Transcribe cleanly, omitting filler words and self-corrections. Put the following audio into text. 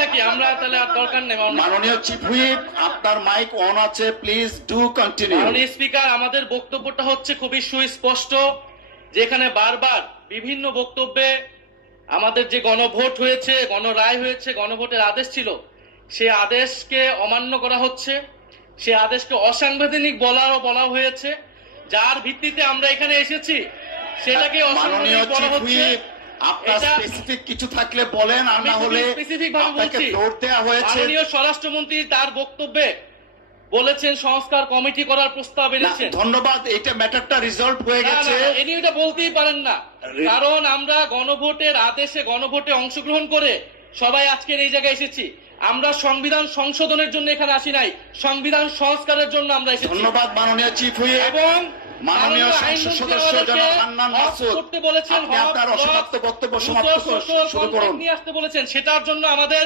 থাকি আমরা, তাহলে আর দরকার নেই। মাননীয় চিফ হুইপ, আপনার মাইক অন আছে, প্লিজ ডু কন্টিনিউ। মাননীয় স্পিকার, আমাদের বক্তব্যটা হচ্ছে খুবই সুস্পষ্ট, যেখানে বারবার বিভিন্ন বক্তব্যে আমাদের যে গণভোট হয়েছে, গণরায় হয়েছে, গণভোটের আদেশ ছিল, সে আদেশকে অমান্য করা হচ্ছে, সে আদেশকে অসাংবিধানিক বলা হয়েছে। যার ভিত্তিতে আমরা এখানে এসেছি সেটাকে মাননীয় অসাংবিধানিক বলা চিফ হচ্ছে। হুইপ, আপনার স্পেসিফিক কিছু থাকলে বলেন, আর না হলে স্পেসিফিক ভাবে আপনাকে বলছি। দৌড় দেওয়া হয়েছে। মাননীয় স্বরাষ্ট্রমন্ত্রী তার বক্তব্যে বলেছেন সংস্কার কমিটি করার প্রস্তাব এনেছেন। ধন্যবাদ, এটা ম্যাটারটা রিজলভ হয়ে গেছে। এনি এটা বলতেই পারেন না, কারণ আমরা গণভোটের আদেশে গণভোটে অংশগ্রহণ করে সবাই আজকের এই জায়গায় এসেছি। আমরা সংবিধান সংশোধনের জন্য এখানে আসি নাই, সংবিধান সংস্কারের জন্য আমরা এসেছি। ধন্যবাদ মাননীয় চিফ হুইপ। এবং মাননীয় সংসদ সদস্য জনাব হান্নান মাসুদ, করতে বলেছেন, আপনি আপনার অসমাপ্ত বক্তব্য সমাপ্ত শুরু করুন। নিয়ে আসতে বলেছেন, সেটার জন্য আমাদের